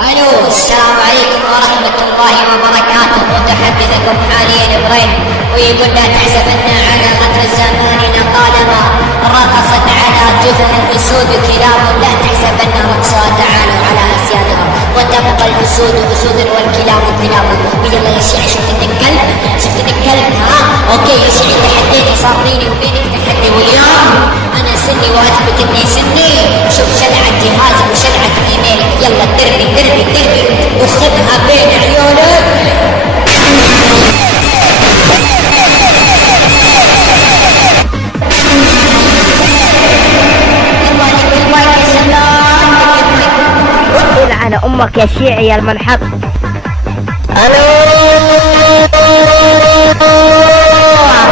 الو، السلام عليكم ورحمة الله وبركاته. متحدثكم حاليا ابراهيم، ويقول لا تحسبن على مر الزمان طالما رقصت على جفن الاسود كلاب، لا تحسبن رقصها تعالوا على اسيادها، وتبقى الاسود اسود والكلاب كلاب. ويلا يا شيخ، شفت الكلب؟ شفت الكلب؟ ها اوكي يا شيخ، تحديني، صار بيني وبينك تحدي، واليوم انا سني واثبت اني سني. شوف شلعة جهازك وشلعة ايميلك، يلا دربي دربي دربي وخذها بين عيونك. على امك يا شيعي يا المنحط. الو،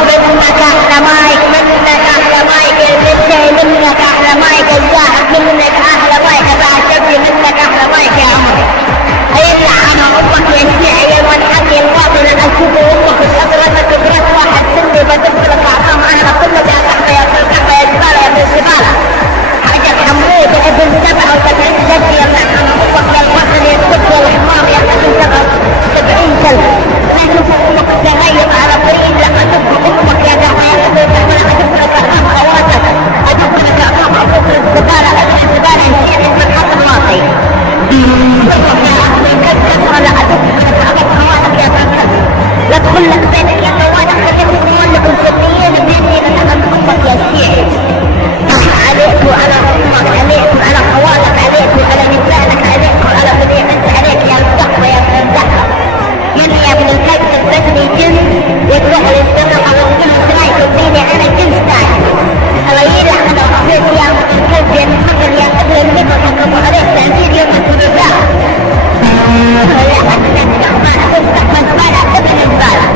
منك احلى مايك، منك احلى مايك البنتي، منك احلى مايك الزاحف، منك احلى مايك الراشدي، منك احلى مايك يا عمري. ايوه انا امك يا شيعي يا المنحط يا الباطل، اشوف امك الابرد تبرد واحد سني بدخلك اعطام عنها كله يا قحبه يا قحبه يا زباله يا ابن الزباله. حاجة حمود ابن 77 جد يا معلم امك يا البطل يا الطفل يا الحمار يا ابن 77 كلب. لا تشوف امك تغير على طريق، لا اشوف امك يا قحبه يا ابن الزباله، اشوف لك اعطام خواتك، اشوف لك اعطام ابوك الزباله ابن الزباله يا المنحط الواطي. امك يا ابن الكلب كسره، لا اشوف لك اعطام خواتك يا ابن الكلب. لا تقول لك بين يا خواتك خليكم تولكم سنيين بيني لتعلم امك يا شيعي. عليك وعلى امك، عليك وعلى خوالك، عليك وعلى نسائك، عليك وعلى بنيتك، عليك يا الزحمه يا ابن الزحمه. من يا ابن الكلب تثبتني جنس يروح يستغرق على الجنس رايك تديني انا جنس ثاني. اغير انا اخذت يا ابن الكلب يا المحمد يا ابن المثل حكموا عليك تأثير يوم الثلاثاء. يا ابن ما تفتح من زباله ابن الزباله.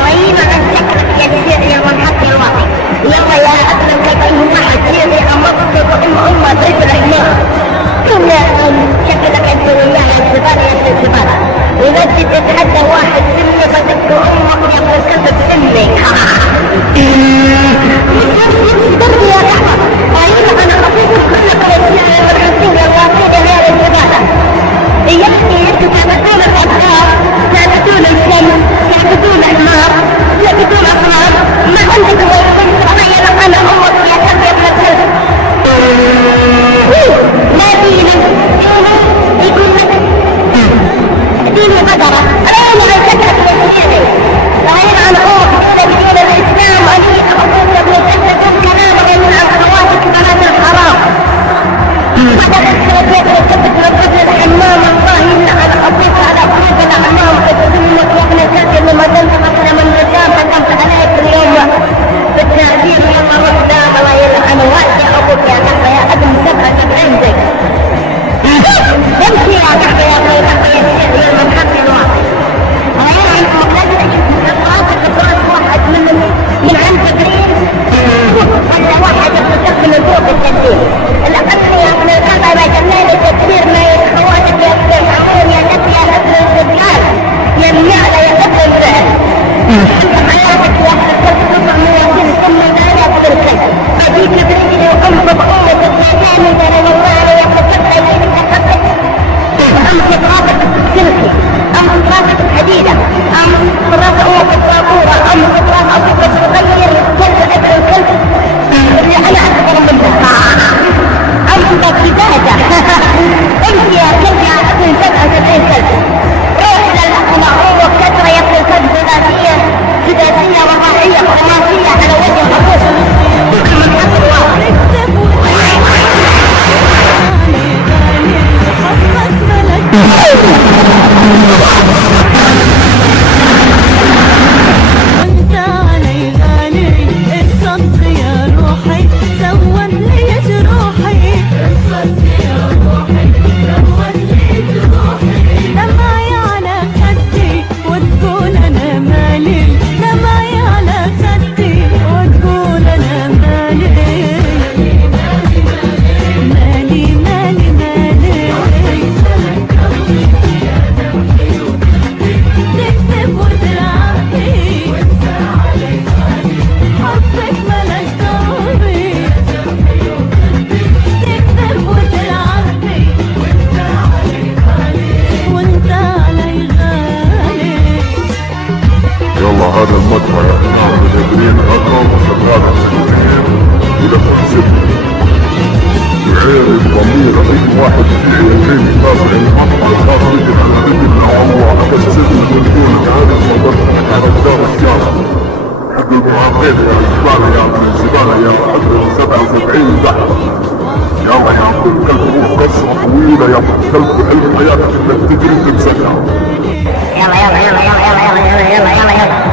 اغير عن شكلك يا سير يا منحط يا واطي. يلا يا ابن الكلب ايهما حتيري امضت واما رجلك نار. كل شكلك انت وياها الزباله يا ابن الزباله. واذا انت تتحدى واحد سني فتبكي امك يا ابن الكلب بسني. دربي يا كعبه. ايوه انا خطيبك كلك يا سيدي يا الحسين يا واطي يا الزباله. يا اختي انتوا تعبدون الاشجار، تعبدون الكلب، تعبدون النار، تعبدون اصنام، ما عندك غير انا امك يا كلب يا ابن الكلب. ما دينك؟ يقول لك ديني قدره. غير عن شكلك يا سيدي، غير عن امك تقول بدين الاسلام. انا ابوك يا ابن الكلب تقول كلام غير عن خواتك بنات الحرام. هذا الكلب يا ابن الكلب تنظف الحمام، الله يلعن ابوك على قلوب الاعمام. تسلمك يا ابن الكلب اللي ما تنفق من النساء حكمت عليك اليوم بالتعذيب. يلا روح نام الله يلعن والدي ابوك يا كحبه يا ابن 77 زي. امشي يا كحبه يا ابن الكحبه يا سيدي يا المنحط يا الواطي. غير عن امك لازم تشوف راسك براس واحد من عند جبريل. هذا واحد يستخدم الفوق التدبير. الاقل يا ابن الكحبه ما جمال التدبير ما يخواتك يا ابن الحمون يا نبي يا ابن الزبال يا النعله يا ابن الفعل. حياتك يا ابن الكلب تطلع مواسير ثم لا يا ابن الكلب. أجيب جبريل وأمضب أمك الثاني ترى والله يا ابن الكلب اللي منك قبلك. أمسك راسك سلكي، أمسك راسك حديدة، أمسك راس أمك الصابورة، أمسك راس أبوك الصغير كلب ابن الكلب اللي أنا أكبر منه. أمسك كبادة. امشي هذا المدفع يا اخي نعم مدرين رقم وشغال سنتين ودفع ستة. وعير الضمير اي واحد في عيالين يتابع المحطة صار رجل على رجل لو الله كسر الدنيا عارف مدرسة على الدار الشارع. حق المعاقين يا الزبالة يا من الزبالة يا حق 77 زحمة. يلا يا كل كلب قصة طويلة يا كلب حلم حياتك انك تجري تمسكها. يلا يلا يلا يلا يلا يلا يلا يلا يلا